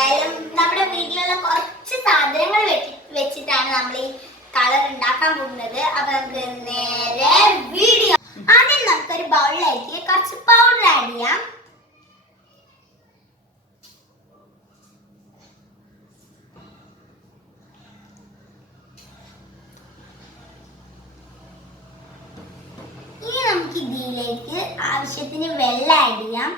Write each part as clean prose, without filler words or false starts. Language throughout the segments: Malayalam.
എന്തായാലും നമ്മുടെ വീട്ടിലുള്ള കുറച്ച് സാധനങ്ങൾ വെച്ചിട്ടാണ് നമ്മൾ ഈ കളർ ഉണ്ടാക്കാൻ പോകുന്നത്. അപ്പൊ നമുക്ക് നേരെ വീഡിയോ. ആദ്യം നമുക്കൊരു ബൗളിലേക്ക് കുറച്ച് പൗഡർ ആഡ് ചെയ്യാം. ഇനി നമുക്ക് ഇതിലേക്ക് ആവശ്യത്തിന് വെള്ളം ആഡ് ചെയ്യാം.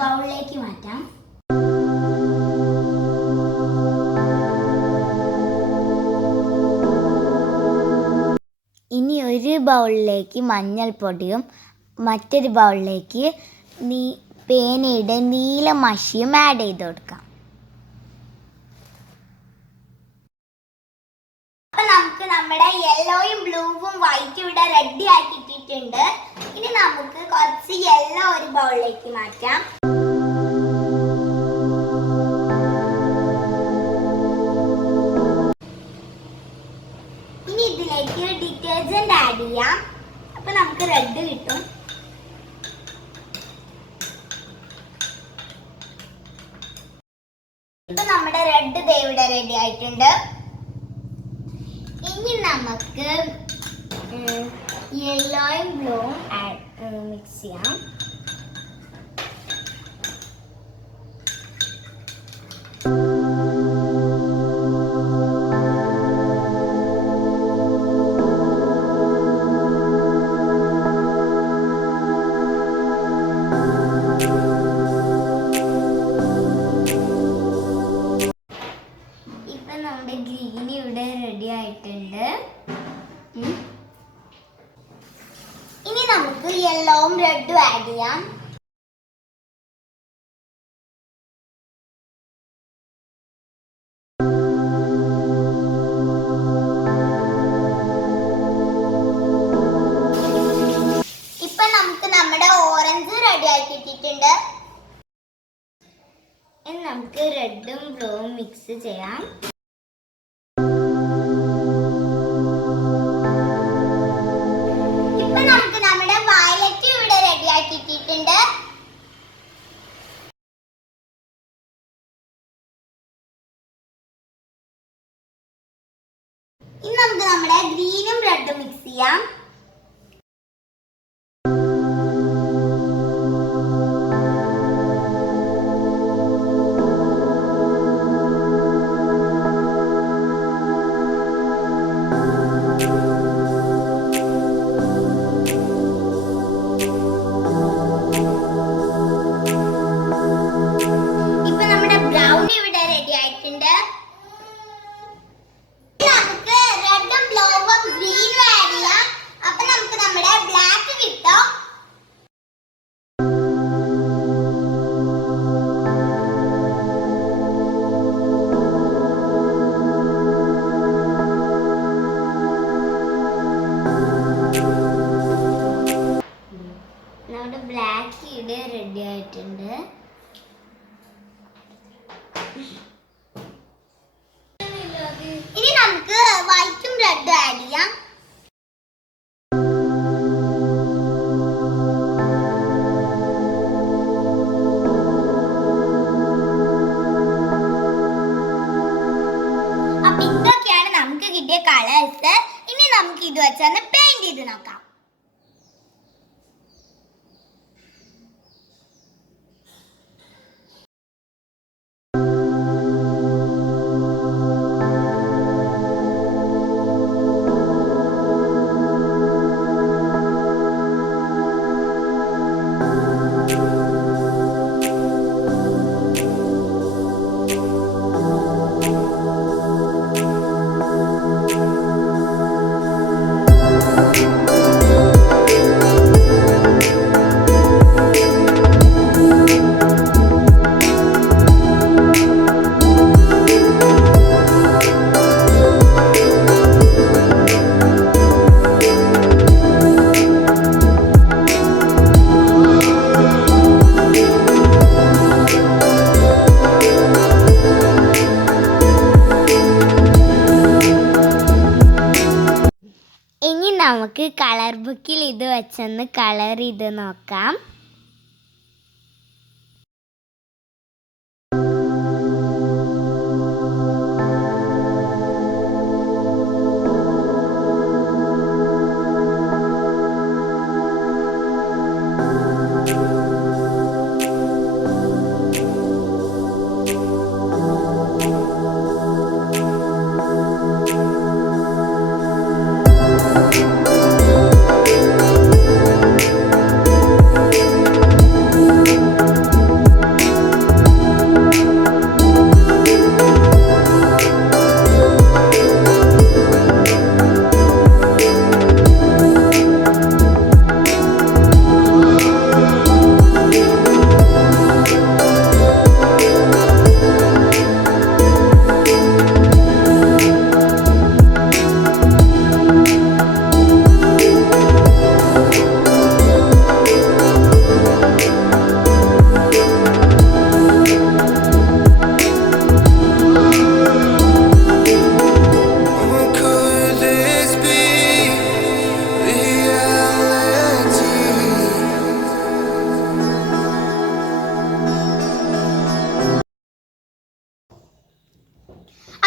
ബൗളിലേക്ക് മാറ്റാം. ഇനി ഒരു ബൗളിലേക്ക് മഞ്ഞൾപ്പൊടിയും മറ്റൊരു ബൗളിലേക്ക് പേനയുടെ നീല മഷിയും ആഡ് ചെയ്ത് കൊടുക്കാം. അപ്പൊ നമുക്ക് നമ്മുടെ യെല്ലോയും ബ്ലൂവും വൈറ്റും ഇവിടെ റെഡി ആക്കിയിട്ടുണ്ട്. ഇനി നമുക്ക് കുറച്ച് യെല്ലോ ഒരു ബൗളിലേക്ക് മാറ്റാം. ഇനി ഇതിലേക്ക് ഡിറ്റർജന്റ് ആഡ് ചെയ്യാം. അപ്പൊ നമുക്ക് റെഡ് കിട്ടും. ഇപ്പൊ നമ്മുടെ റെഡ് ദേ ഇവിടെ റെഡി ആയിട്ടുണ്ട്. ഇനി നമുക്ക് യെല്ലോയും ബ്ലൂവും മിക്സ് ചെയ്യാം. ഇപ്പൊ നമ്മുടെ ഗ്രീൻ ഇവിടെ റെഡി ആയിട്ടുണ്ട്. ഇനി നമുക്ക് യെല്ലോവും റെഡും ആഡ് ചെയ്യാം. ഇപ്പൊ നമുക്ക് നമ്മുടെ ഓറഞ്ച് റെഡി ആക്കി കിട്ടിയിട്ടുണ്ട്. ഇനി നമുക്ക് റെഡും ബ്ലൂവും മിക്സ് ചെയ്യാം. ഇനി നമുക്ക് നമ്മുടെ ഗ്രീനും റെഡും മിക്സ് ചെയ്യാം. ഇപ്പൊ നമ്മുടെ ബ്രൗൺ ഇവിടെ റെഡി ആയിട്ടുണ്ട്. നമ്മുടെ ബ്ലാക്ക് ഇവിടെ റെഡി ആയിട്ടുണ്ട്. ഇനി നമുക്ക് വൈറ്റും റെഡും ആഡ് ചെയ്യാം. അപ്പൊ ഇതൊക്കെയാണ് നമുക്ക് കിട്ടിയ കളേഴ്സ്. ഇനി നമുക്ക് ഇത് വെച്ചൊന്ന് പെയിന്റ് ചെയ്ത് നോക്കാം. നമുക്ക് കളർ ബുക്കിൽ ഇത് വെച്ചൊന്ന് കളർ ചെയ്ത് നോക്കാം.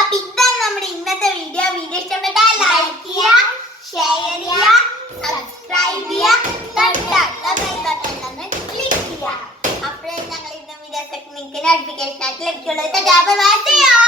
അപ്പൊ ഇതാണ് നമ്മുടെ ഇന്നത്തെ വീഡിയോ. വീഡിയോ ഇഷ്ടപ്പെട്ടാൽ ലൈക്ക് ചെയ്യുക, ഷെയർ ചെയ്യുക, സബ്സ്ക്രൈബ് ചെയ്യുക, തൊട്ടടുത്ത ബെൽ ബട്ടൺ ഒന്ന് ക്ലിക്ക് ചെയ്യുക. അപ്പോഴേ ഞങ്ങൾ ഇന്ന വീഡിയോസ് ഒക്കെ നിങ്ങൾക്ക് നോട്ടിഫിക്കേഷൻ ആയിട്ട് ലഭിക്കുള്ളൂ.